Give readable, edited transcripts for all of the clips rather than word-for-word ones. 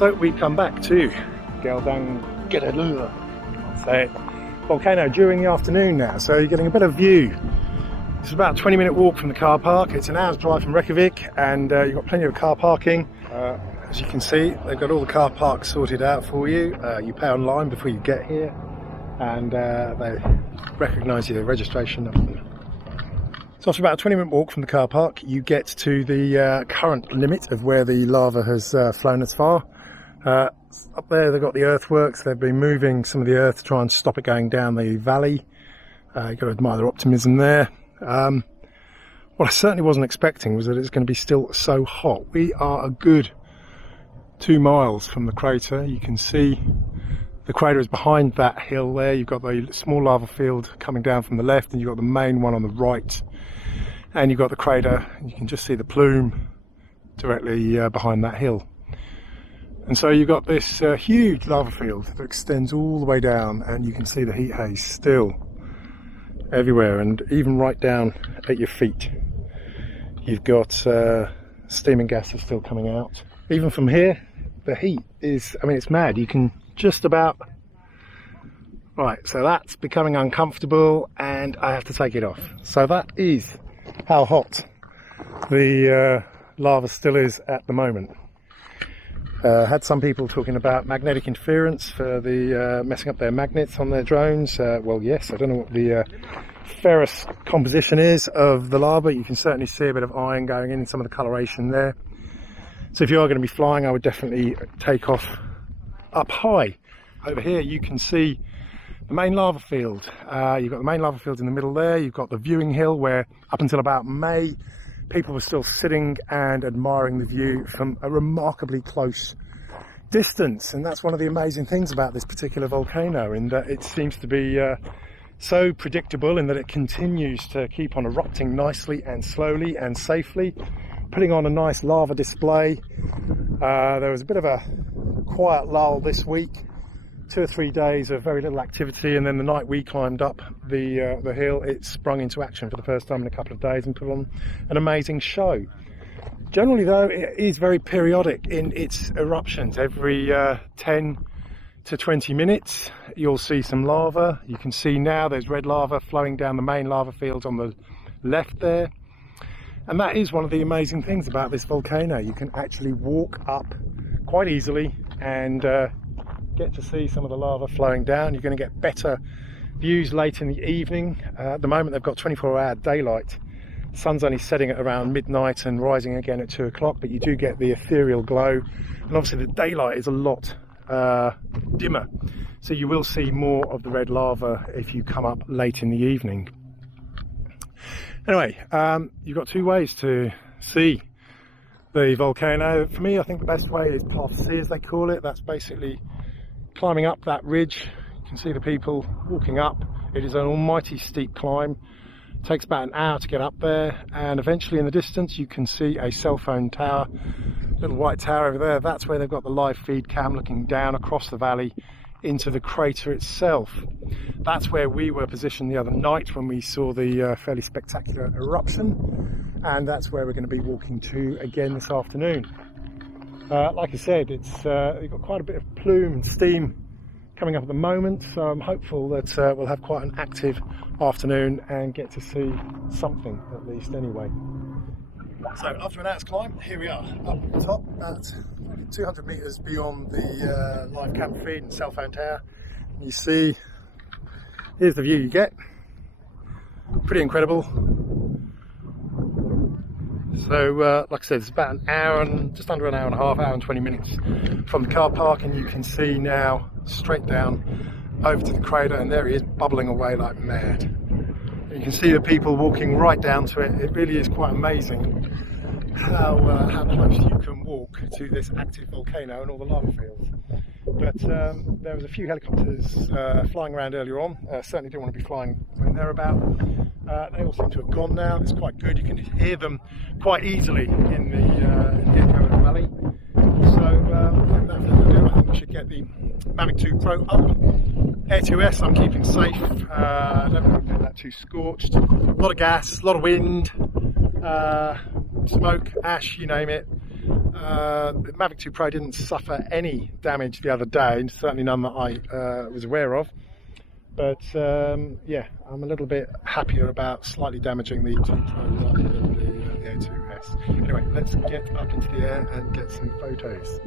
So we come back to Volcano during the afternoon now, so you're getting a better view. It's about a 20-minute walk from the car park. It's an hour's drive from Reykjavik, and you've got plenty of car parking. As you can see, they've got all the car parks sorted out for you. You pay online before you get here, and they recognise your registration number. So after about a 20-minute walk from the car park, you get to the current limit of where the lava has flown as far. Up there they've got the earthworks. They've been moving some of the earth to try and stop it going down the valley. You've got to admire their optimism there. What I certainly wasn't expecting was that it's going to be still so hot. We are a good 2 miles from the crater. You can see the crater is behind that hill there. You've got the small lava field coming down from the left, and you've got the main one on the right, and you've got the crater. You can just see the plume directly behind that hill. And so you've got this huge lava field that extends all the way down, and you can see the heat haze still everywhere, and even right down at your feet. You've got steam and gas is still coming out. Even from here, the heat is, I mean, it's mad. You can just about, right, so that's becoming uncomfortable, and I have to take it off. So that is how hot the lava still is at the moment. Had some people talking about magnetic interference for the messing up their magnets on their drones. Well, yes, I don't know what the ferrous composition is of the lava. You can certainly see a bit of iron going in some of the coloration there. So if you are going to be flying, I would definitely take off up high. Over here you can see the main lava field. You've got the main lava field in the middle there. You've got the viewing hill where up until about May, people were still sitting and admiring the view from a remarkably close distance. And that's one of the amazing things about this particular volcano, in that it seems to be so predictable, in that it continues to keep on erupting nicely and slowly and safely, putting on a nice lava display. There was a bit of a quiet lull this week, 2 or 3 days of very little activity, and then the night we climbed up the hill, it sprung into action for the first time in a couple of days and put on an amazing show. Generally though, it is very periodic in its eruptions. Every 10 to 20 minutes you'll see some lava. You can see now there's red lava flowing down the main lava field on the left there, and that is one of the amazing things about this volcano. You can actually walk up quite easily and get to see some of the lava flowing down. You're going to get better views late in the evening. At the moment they've got 24-hour daylight. The sun's only setting at around midnight and rising again at 2 o'clock, but you do get the ethereal glow, and obviously the daylight is a lot dimmer, so you will see more of the red lava if you come up late in the evening. Anyway, you've got 2 ways to see the volcano. For me, I think the best way is Path C, as they call it. That's basically climbing up that ridge. You can see the people walking up. It is an almighty steep climb. It takes about an hour to get up there, and eventually in the distance you can see a cell phone tower, little white tower over there. That's where they've got the live feed cam looking down across the valley into the crater itself. That's where we were positioned the other night when we saw the fairly spectacular eruption, and that's where we're going to be walking to again this afternoon. Like I said, it's you've got quite a bit of plume and steam coming up at the moment, so I'm hopeful that we'll have quite an active afternoon and get to see something, at least anyway. So after an hour's climb, here we are up at the top, about 200 metres beyond the live cam feed and cell phone tower. And you see, here's the view you get. Pretty incredible. So like I said, it's about an hour and just under an hour and a half, hour and 20 minutes from the car park, and you can see now straight down over to the crater, and there he is bubbling away like mad. And you can see the people walking right down to it. It really is quite amazing how close you can walk to this active volcano and all the lava fields. But there was a few helicopters flying around earlier on. Certainly didn't want to be flying when they're about. They all seem to have gone now. It's quite good. You can hear them quite easily in the echo of the valley. So without further ado, I think we should get the Mavic 2 Pro up. Air 2S I'm keeping safe. I don't want to get that too scorched. A lot of gas, a lot of wind, smoke, ash, you name it. The Mavic 2 Pro didn't suffer any damage the other day, certainly none that I was aware of. But yeah, I'm a little bit happier about slightly damaging the 2 Pro rather than the Air 2S. Anyway, let's get up into the air and get some photos.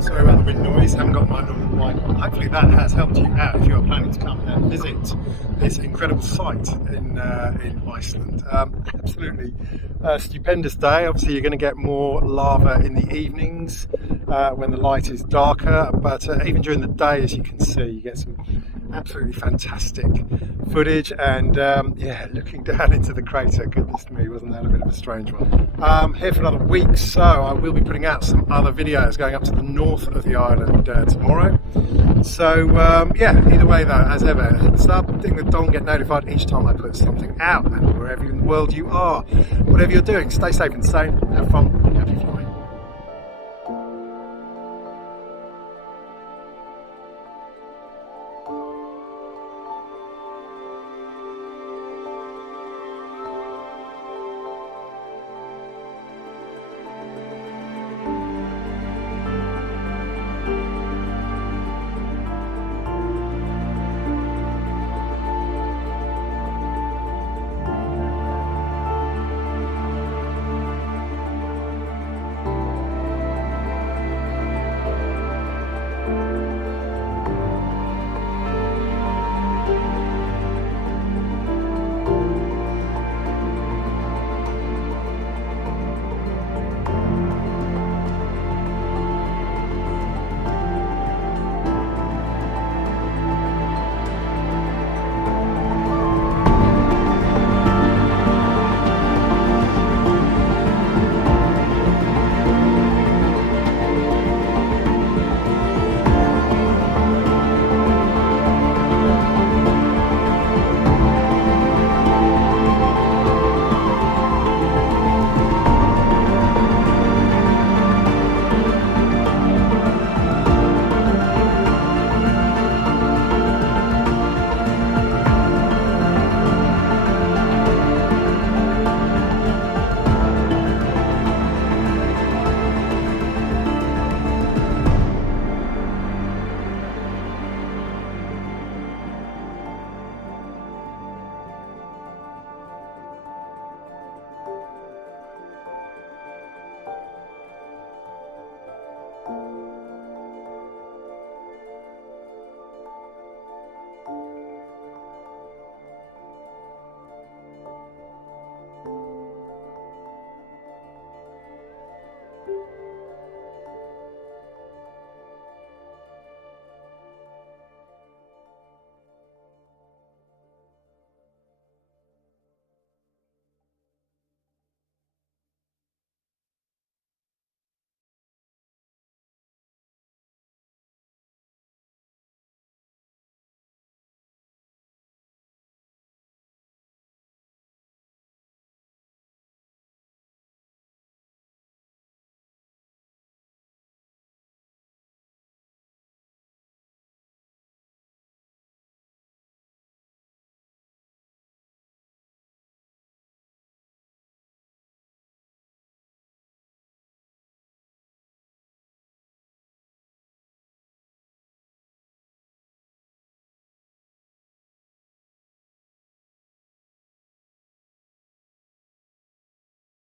Sorry about the wind noise, haven't got my normal mic on. Hopefully that has helped you out if you are planning to come and visit this incredible site in Iceland. Absolutely stupendous day. Obviously you're going to get more lava in the evenings when the light is darker, but even during the day, as you can see, you get some absolutely fantastic footage. And yeah, looking down into the crater, goodness me, wasn't that a bit of a strange one. Here for another week, so I will be putting out some other videos going up to the north of the island tomorrow. So yeah, either way though, as ever, hit the sub, ding the dong, get notified each time I put something out. And wherever in the world you are, whatever you're doing, stay safe and sane, have fun, happy flying.